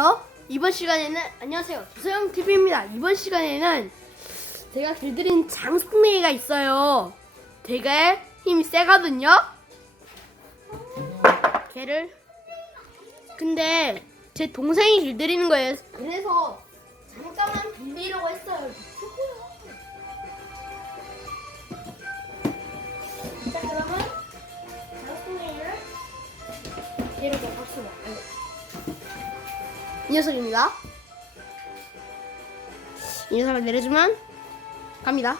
어? 이번 시간에는 안녕하세요 조소영 TV입니다. 이번 시간에는 제가 길들인 장송맹이가 있어요. 되게 힘이 세거든요. 걔를 근데 제 동생이 길들이는 거예요. 그래서 잠깐만 빌리려고 했어요. 자 그러면 장송맹이를 얘를 좀 박수마. 이 녀석입니다. 이 녀석을 내려주면 갑니다.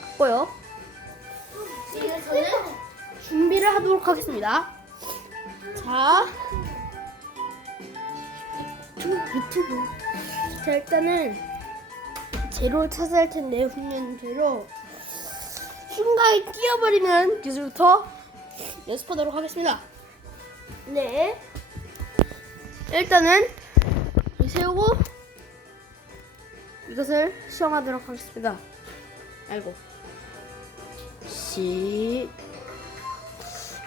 갔고요. 이제 저는 준비를 하도록 하겠습니다. 자, 유튜브. 자 일단은 재료를 찾아야 할 텐데 훈련 재료 순간에 뛰어버리는 기술부터 연습하도록 하겠습니다. 네. 일단은 이 세우고 이것을 시험하도록 하겠습니다. 아이고. 시.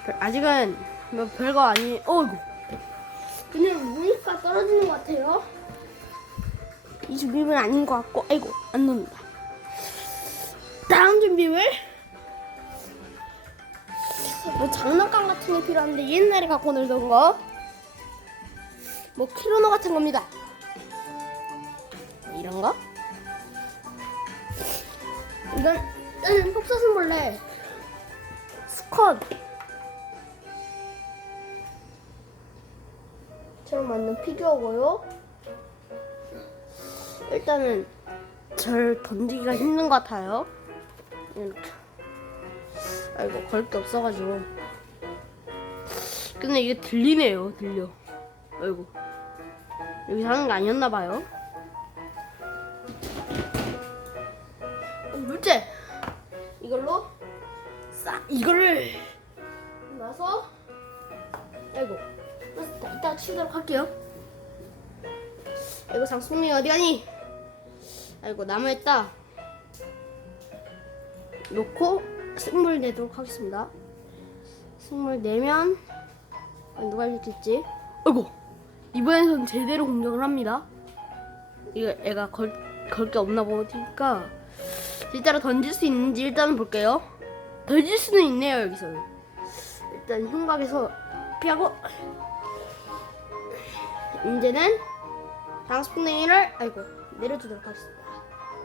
별- 아직은 뭐 별거 아니. 어이구. 그냥 무니까 떨어지는 것 같아요. 이 준비물 아닌 것 같고, 아이고 안 놓는다. 다음 준비물. 뭐 장난감 같은 게 필요한데 옛날에 갖고 놀던 거. 뭐 키로노 같은 겁니다. 이런 거? 이건 일단은 흡사슴벌레 스컷 처럼 만든 피규어고요. 일단은 절 던지기가 힘든 것 같아요. 이렇게. 아이고 걸게 없어가지고. 근데 이게 들리네요, 들려. 아이고. 여기서 하는 게 아니었나 봐요. 어, 물째 이걸로 싹 이거를 놔서 아이고 이따, 이따 치우도록 할게요. 아이고 장수미 어디 가니? 아이고 나무에다 놓고 승물 내도록 하겠습니다. 승물 내면 아, 누가 이렇겠지? 아이고 이번에선 제대로 공격을 합니다. 이거 애가 걸, 걸 게 없나 보니까 실제로 던질 수 있는지 일단은 볼게요. 던질 수는 있네요 여기서는. 일단 흉곽에서 피하고 이제는 장수풍뎅이를 아이고 내려주도록 하겠습니다.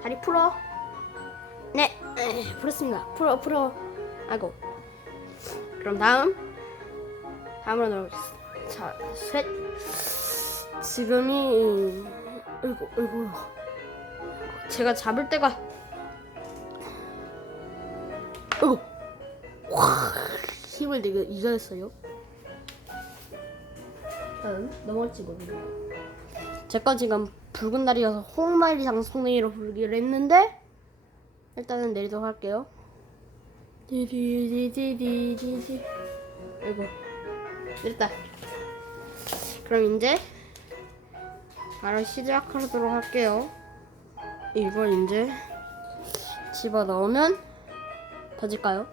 다리 풀어. 네, 에이, 풀었습니다. 풀어 풀어. 아이고. 그럼 다음 다음으로 넘어가겠습니다. 자, 셋. 지금이 아이고 아이고 제가 잡을 때가 아이고 와 힘을 내가 이겨냈어요. 다음 넘어갈지 모르겠네요. 제건 지금 붉은 날이어서 홍말리 장송냉이로 부르기로 했는데 일단은 내리도록 할게요. 디디디디디디 아이고 내렸다. 그럼 이제 바로 시작하도록 할게요. 이걸 이제 집어 넣으면 던질까요?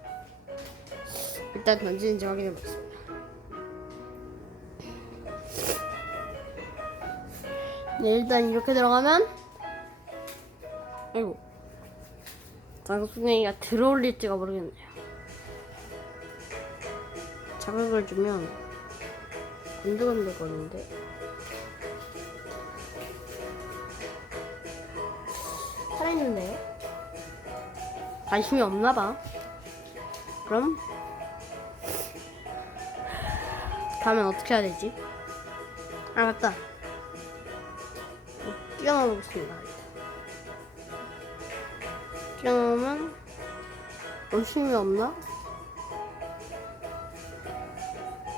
일단 던지는지 확인해 보겠습니다. 네, 일단 이렇게 들어가면 아이고 장수냉이가 들어올릴지가 모르겠네요. 자극을 주면 건들건들거리는데 살아있는데요? 관심이 없나봐. 그럼 다음엔 어떻게 해야 되지? 아 맞다. 어, 끼워 넣어보겠습니다. 끼워 넣으면 관심이 없나?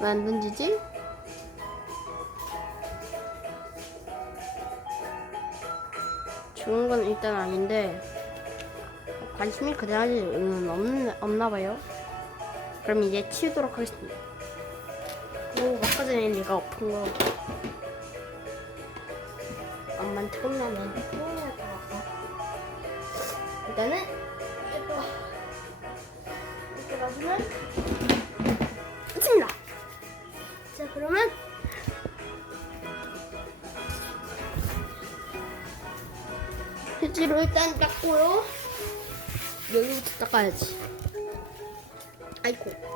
왜 안 던지지? 죽은 건 일단 아닌데 관심이 그다지는 없는 없나 봐요. 그럼 이제 치우도록 하겠습니다. 오, 아까 전에 내가 엎은 거 엄만 틈나면 틈날 것 같아. 일단은 이거 이렇게 놔주면 끝입니다. 자 그러면 휴지로 일단 닦고요. 여기부터 닦아야지. 아이고.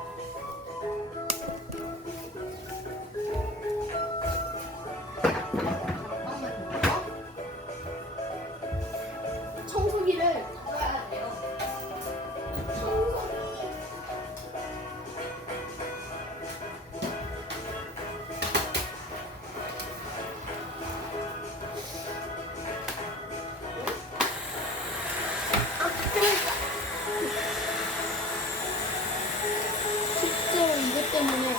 실제로 이것 때문에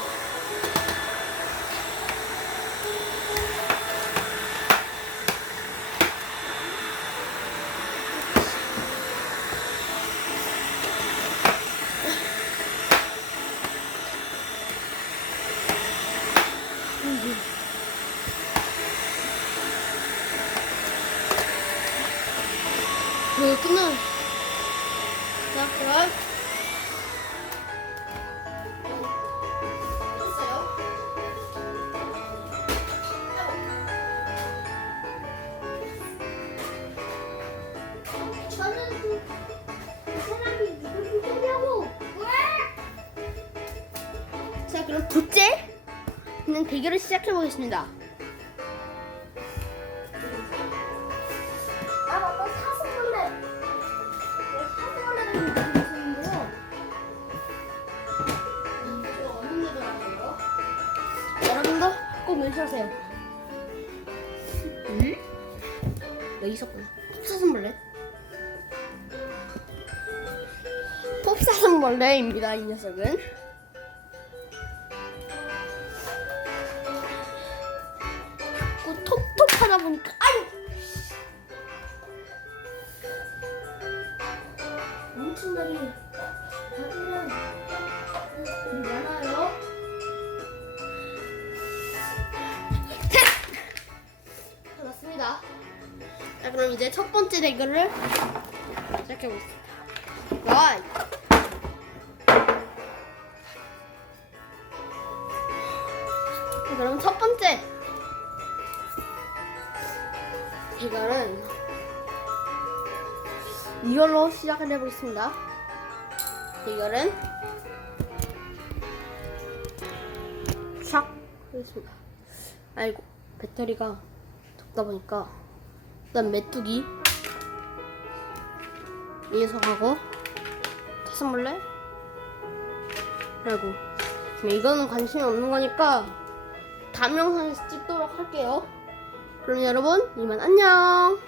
그 끝나. 자, 그럼 됐어요. 저는 그, 그 사람이 누굴 보냐고 자, 그럼 둘째 는 대결을 시작해 보겠습니다. 있었구나. 톱사슴벌레. 톱사슴벌레입니다. 이 녀석은. 그 톱톱 하다 보니까 아유. 엄청나게 첫 번째 대결을 시작해 보겠습니다. 와이. 자, 그럼 첫 번째 대결은 이걸로 시작을 해보겠습니다. 대결은 샥 하겠습니다. 아이고 배터리가 적다 보니까 일단 메뚜기 이 녀석하고 사슴벌레 그리고 이거는 관심이 없는 거니까 다음 영상에서 찍도록 할게요. 그럼 여러분 이만 안녕.